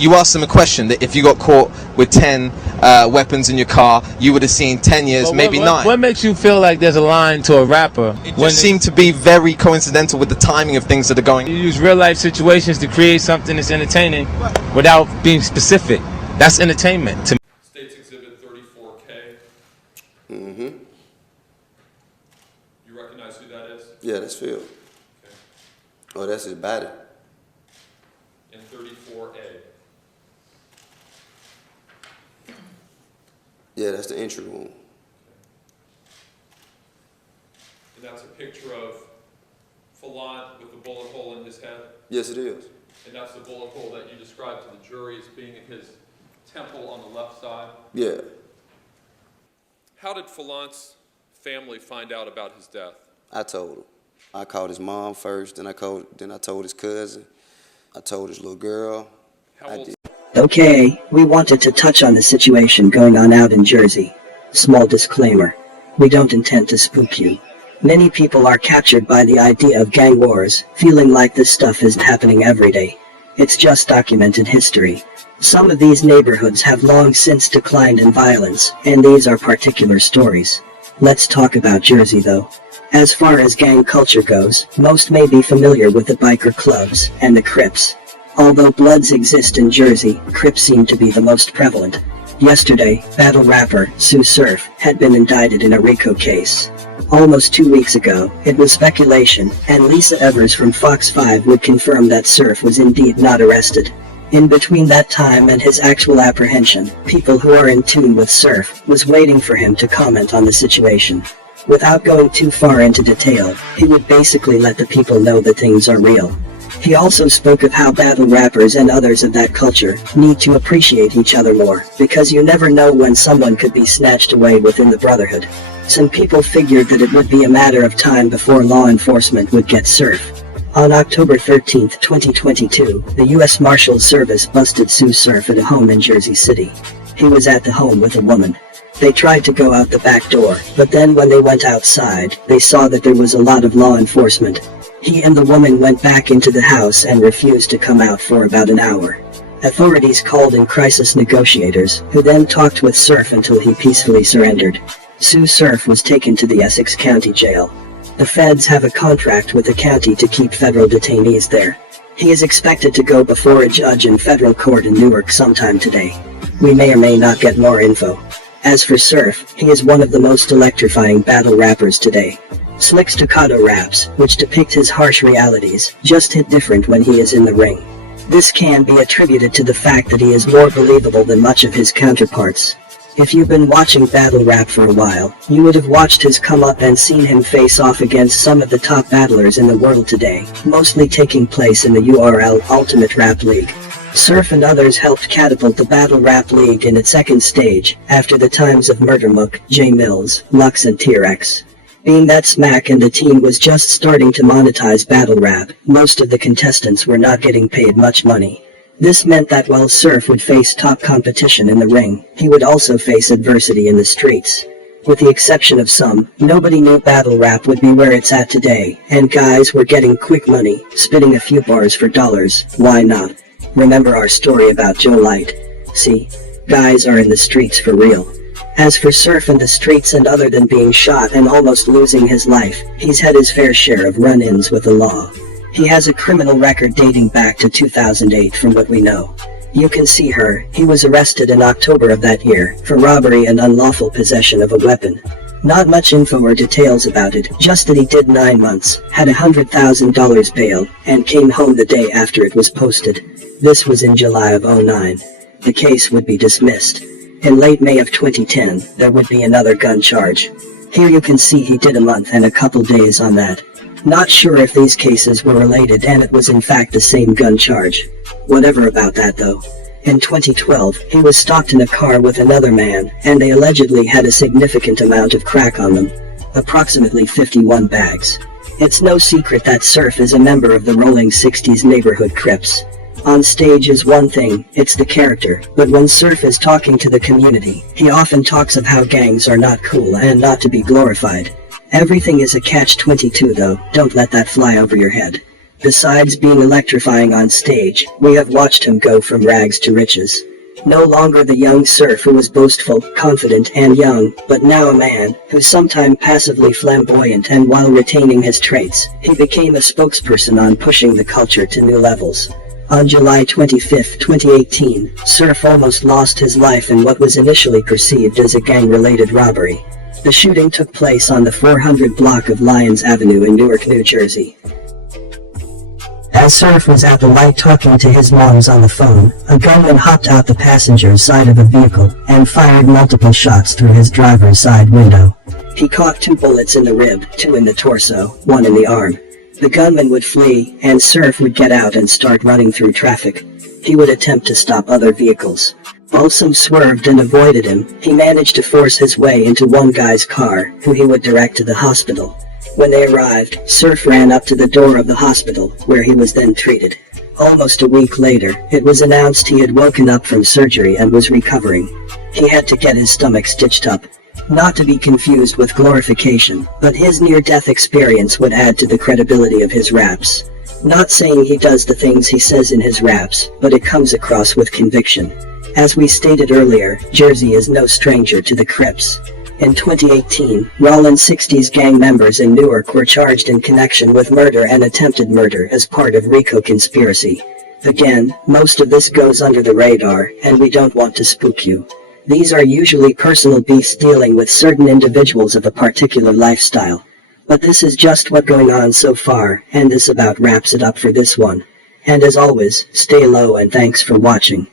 You asked them a question that if you got caught with 10 weapons in your car, you would have seen 10 years, maybe 9. What makes you feel like there's a line to a rapper? It just seemed to be very coincidental with the timing of things that are going on. You use real life situations to create something that's entertaining without being specific. That's entertainment to me. States Exhibit 34K. Mm-hmm. You recognize who that is? Yeah, that's Phil. Okay. Oh, that's his body. And 34A. Yeah, that's the entry room. And that's a picture of Falant with the bullet hole in his head? Yes, it is. And that's the bullet hole that you described to the jury as being in his temple on the left side? Yeah. How did Falant's family find out about his death? I told him. I called his mom first, then I told his cousin. I told his little girl. How old? Okay, we wanted to touch on the situation going on out in Jersey. Small disclaimer. We don't intend to spook you. Many people are captured by the idea of gang wars, feeling like this stuff is happening every day. It's just documented history. Some of these neighborhoods have long since declined in violence, and these are particular stories. Let's talk about Jersey though. As far as gang culture goes, most may be familiar with the biker clubs and the Crips. Although Bloods exist in Jersey, Crips seem to be the most prevalent. Yesterday, battle rapper Tsu Surf had been indicted in a RICO case. Almost 2 weeks ago, it was speculation, and Lisa Evers from Fox 5 would confirm that Surf was indeed not arrested. In between that time and his actual apprehension, people who are in tune with Surf was waiting for him to comment on the situation. Without going too far into detail, he would basically let the people know that things are real. He also spoke of how battle rappers and others of that culture need to appreciate each other more, because you never know when someone could be snatched away within the brotherhood. Some people figured that it would be a matter of time before law enforcement would get Surf. On October 13, 2022, the U.S. Marshals Service busted Tsu Surf at a home in Jersey City. He was at the home with a woman. They tried to go out the back door, but then when they went outside, they saw that there was a lot of law enforcement. He and the woman went back into the house and refused to come out for about an hour. Authorities called in crisis negotiators, who then talked with Surf until he peacefully surrendered. Tsu Surf was taken to the Essex County Jail. The feds have a contract with the county to keep federal detainees there. He is expected to go before a judge in federal court in Newark sometime today. We may or may not get more info. As for Surf, he is one of the most electrifying battle rappers today. Slick staccato raps, which depict his harsh realities, just hit different when he is in the ring. This can be attributed to the fact that he is more believable than much of his counterparts. If you've been watching battle rap for a while, you would have watched his come up and seen him face off against some of the top battlers in the world today, mostly taking place in the URL Ultimate Rap League. Surf and others helped catapult the Battle Rap League in its second stage, after the times of Murder Mook, J Mills, Lux and T-Rex. Being that Smack and the team was just starting to monetize battle rap, most of the contestants were not getting paid much money. This meant that while Surf would face top competition in the ring, he would also face adversity in the streets. With the exception of some, nobody knew battle rap would be where it's at today, and guys were getting quick money, spitting a few bars for dollars. Why not? Remember our story about Joe Light? See? Guys are in the streets for real. As for Surf in the streets, and other than being shot and almost losing his life, he's had his fair share of run-ins with the law. He has a criminal record dating back to 2008 from what we know. You can see her. He was arrested in October of that year for robbery and unlawful possession of a weapon. Not much info or details about it, just that he did 9 months, had $100,000 bail, and came home the day after it was posted. This was in July of '09. The case would be dismissed. In late May of 2010, there would be another gun charge. Here you can see he did a month and a couple days on that. Not sure if these cases were related and it was in fact the same gun charge. Whatever about that though. In 2012, he was stopped in a car with another man, and they allegedly had a significant amount of crack on them. Approximately 51 bags. It's no secret that Surf is a member of the Rolling 60s neighborhood Crips. On stage is one thing, it's the character, but when Surf is talking to the community, he often talks of how gangs are not cool and not to be glorified. Everything is a catch-22 though, don't let that fly over your head. Besides being electrifying on stage, we have watched him go from rags to riches. No longer the young surf who was boastful, confident and young, but now a man who sometimes passively flamboyant, and while retaining his traits, he became a spokesperson on pushing the culture to new levels. On July 25, 2018, Surf almost lost his life in what was initially perceived as a gang-related robbery. The shooting took place on the 400 block of Lyons Avenue in Newark, New Jersey. As Surf was at the light talking to his moms on the phone, a gunman hopped out the passenger's side of the vehicle and fired multiple shots through his driver's side window. He caught 2 bullets in the rib, 2 in the torso, 1 in the arm. The gunman would flee, and Surf would get out and start running through traffic. He would attempt to stop other vehicles. While some swerved and avoided him, he managed to force his way into one guy's car, who he would direct to the hospital. When they arrived, Surf ran up to the door of the hospital, where he was then treated. Almost a week later, it was announced he had woken up from surgery and was recovering. He had to get his stomach stitched up. Not to be confused with glorification, but his near-death experience would add to the credibility of his raps. Not saying he does the things he says in his raps, but it comes across with conviction. As we stated earlier, Jersey is no stranger to the Crips. In 2018, Rollins 60s gang members in Newark were charged in connection with murder and attempted murder as part of RICO conspiracy. Again, most of this goes under the radar, and we don't want to spook you. These are usually personal beefs dealing with certain individuals of a particular lifestyle. But this is just what's going on so far, and this about wraps it up for this one. And as always, stay low and thanks for watching.